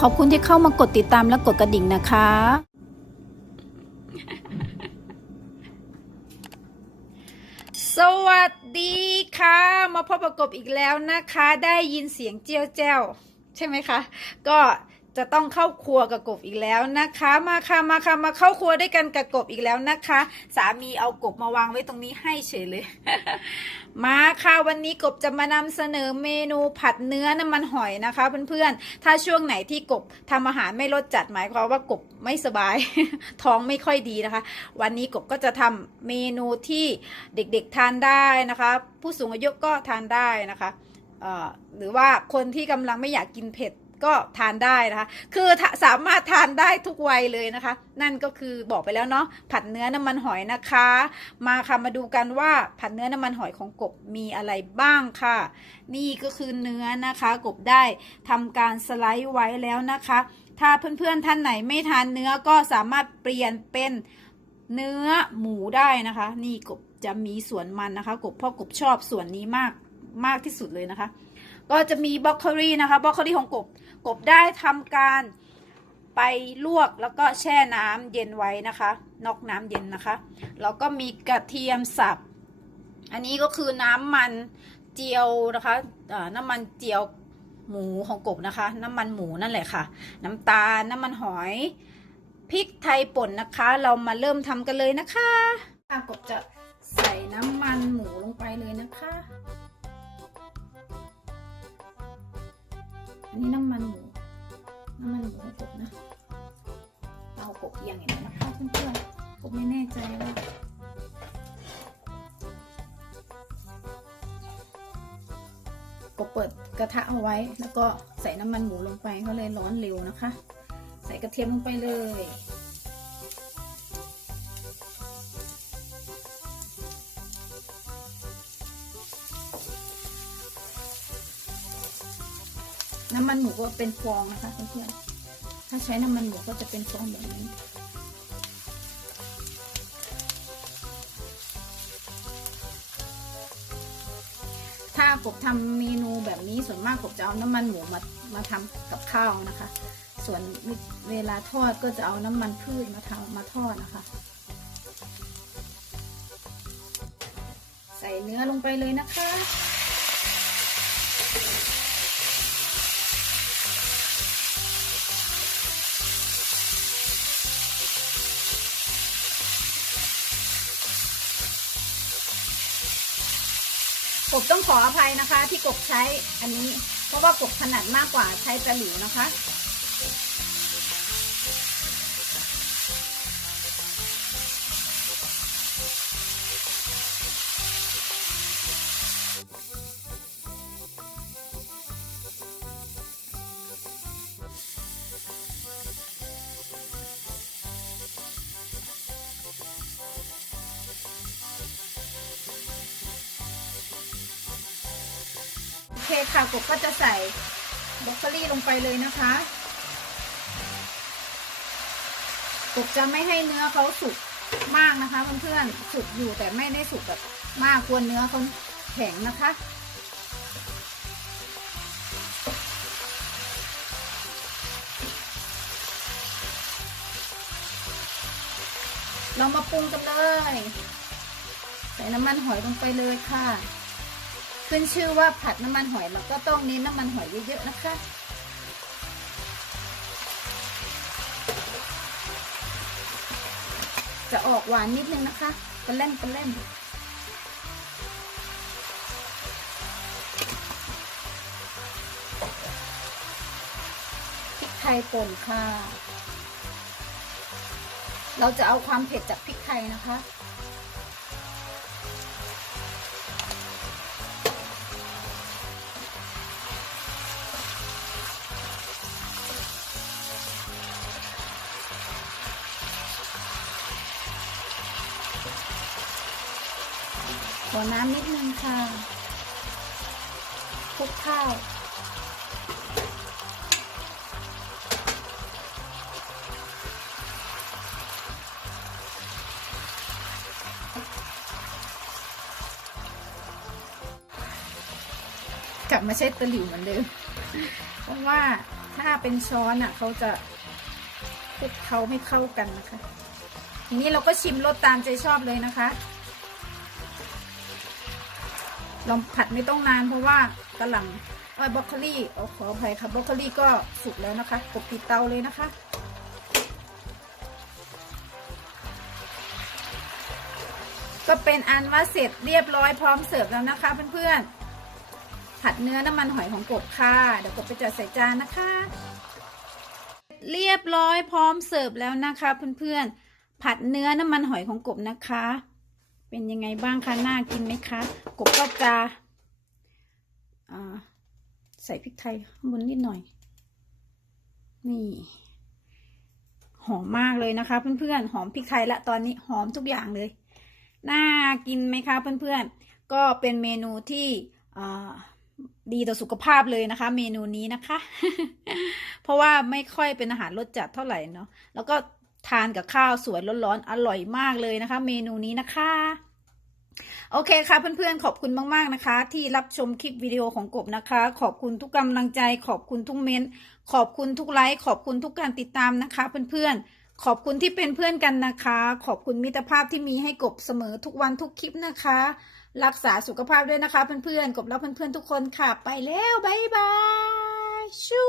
ขอบคุณที่เข้ามากดติดตามและกดกระดิ่งนะคะ สวัสดีค่ะ มาพบประกบอีกแล้วนะคะ ได้ยินเสียงเจียวแจ้วใช่ไหมคะ ก็ จะต้องเข้าครัวกับกบอีกแล้วนะคะ มาค่ะมาค่ะมาเข้าครัวด้วยกันกับกบอีกแล้วนะคะ สามีเอากบมาวางไว้ตรงนี้ให้เฉยเลย มาค่ะวันนี้กบจะมานำเสนอเมนูผัดเนื้อน้ำมันหอยนะคะเพื่อนๆถ้าช่วงไหนที่กบทำอาหารไม่รสจัดหมายความว่ากบไม่สบาย ท้องไม่ค่อยดีนะคะ วันนี้กบก็จะทำเมนูที่เด็กๆทานได้นะคะ ผู้สูงอายุก็ทานได้นะคะหรือว่าคนที่กำลังไม่อยากกินเผ็ด ก็ทานได้นะคะ คือสามารถทานได้ทุกวัยเลยนะคะ นั่นก็คือบอกไปแล้วเนาะผัดเนื้อน้ำมันหอยนะคะ มาค่ะมาดูกันว่าผัดเนื้อน้ำมันหอยของกบมีอะไรบ้างค่ะ นี่ก็คือเนื้อนะคะ กบได้ทำการสไลด์ไว้แล้วนะคะ ถ้าเพื่อนๆท่านไหนไม่ทานเนื้อก็สามารถเปลี่ยนเป็นเนื้อหมูได้นะคะ นี่กบจะมีส่วนมันนะคะ กบเพราะกบชอบส่วนนี้มากมากที่สุดเลยนะคะ ก็จะมีบรอกโคลีนะคะบรอกโคลีของกบ กบได้ทำการไปลวกแล้วก็แช่น้ำเย็นไว้นะคะนอกน้ำเย็นนะคะแล้วก็มีกระเทียมสับ อันนี้ก็คือน้ำมันเจียวนะคะน้ำมันเจียวหมูของกบนะคะ น้ำมันหมูนั่นแหละค่ะ น้ำตาลน้ำมันหอยพริกไทยป่นนะคะ เรามาเริ่มทำกันเลยนะคะอะกบจะใส่น้ำมันหมูลงไปเลยนะคะ อันนี้น้ำมันหมู น้ำมันหมูให้กบนะ เอากบเอียงอย่างนี้นะคะเพื่อนๆกบไม่แน่ใจว่าก็เปิดกระทะเอาไว้ แล้วก็ใส่น้ำมันหมูลงไปก็เลยร้อนเร็วนะคะ ใส่กระเทียมลงไปเลย น้ำมันหมูก็เป็นฟองนะคะเพื่อนๆถ้าใช้น้ำมันหมูก็จะเป็นฟองแบบนี้ถ้ากบทำเมนูแบบนี้ส่วนมากกบจะเอาน้ำมันหมูมามาทำกับข้าวนะคะ ส่วนเวลาทอดก็จะเอาน้ำมันพืชมาทำมาทอดนะคะ ใส่เนื้อลงไปเลยนะคะ กบต้องขออภัยนะคะ ที่กบใช้อันนี้ เพราะว่ากบถนัดมากกว่าใช้ตะหลิวนะคะ เคค่ะกบก็จะใส่บรอกโคลีลงไปเลยนะคะกบจะไม่ให้เนื้อเขาสุกมากนะคะเพื่อนๆสุกอยู่แต่ไม่ได้สุกแบบมากกวนเนื้อเขาแข็งนะคะเรามาปรุงกันเลย ใส่น้ำมันหอยลงไปเลยค่ะ ขึ้นชื่อว่าผัดน้ำมันหอยเราก็ต้องเน้นน้ำมันหอยเยอะๆนะคะ จะออกหวานนิดนึงนะคะกระเล่นกระเล่นพริกไทยป่นค่ะ เราจะเอาความเผ็ดจากพริกไทยนะคะ ขอน้ำนิดนึงค่ะคลุกข้าวกลับมาใช้ตะหลิวเหมือนเดิม เพราะว่าถ้าเป็นช้อนอะเขาจะคลุกเขาไม่เข้ากันนะคะ ทีนี้เราก็ชิมรสตามใจชอบเลยนะคะ ลองผัดไม่ต้องนานเพราะว่ากระหล่ำเอ้ยบรอกโคลี่เอาขออภัยค่ะบรอกโคลี่ก็สุกแล้วนะคะกบติดเตาเลยนะคะ ก็เป็นอันว่าเสร็จเรียบร้อยพร้อมเสิร์ฟแล้วนะคะเพื่อนๆ ผัดเนื้อน้ำมันหอยของกบค่ะ เดี๋ยวกบไปจัดใส่จานนะคะ เรียบร้อยพร้อมเสิร์ฟแล้วนะคะเพื่อนๆ ผัดเนื้อน้ำมันหอยของกบนะคะ เป็นยังไงบ้างคะน่ากินไหมคะ กบก็จะอ่าใส่พริกไทยข้างบนนิดหน่อย นี่หอมมากเลยนะคะเพื่อนๆหอมพริกไทยละตอนนี้หอมทุกอย่างเลย น่ากินไหมคะเพื่อนๆ ก็เป็นเมนูที่ดีต่อสุขภาพเลยนะคะ เมนูนี้นะคะ เพราะว่าไม่ค่อยเป็นอาหารรสจัดเท่าไหร่เนาะแล้วก็ ทานกับข้าวสวยร้อนๆอร่อยมากเลยนะคะ เมนูนี้นะคะ โอเคค่ะเพื่อนๆ ขอบคุณมากๆนะคะ ที่รับชมคลิปวิดีโอของกบนะคะ ขอบคุณทุกกำลังใจ ขอบคุณทุกเมนต์ขอบคุณทุกไลค์ขอบคุณทุกการติดตามนะคะ เพื่อนๆขอบคุณที่เป็นเพื่อนกันนะคะ ขอบคุณมิตรภาพที่มีให้กบเสมอทุกวันทุกคลิปนะคะ รักษาสุขภาพด้วยนะคะเพื่อนๆ กบแล้วเพื่อนๆทุกคนค่ะ ไปแล้ว บ๊ายบาย ชู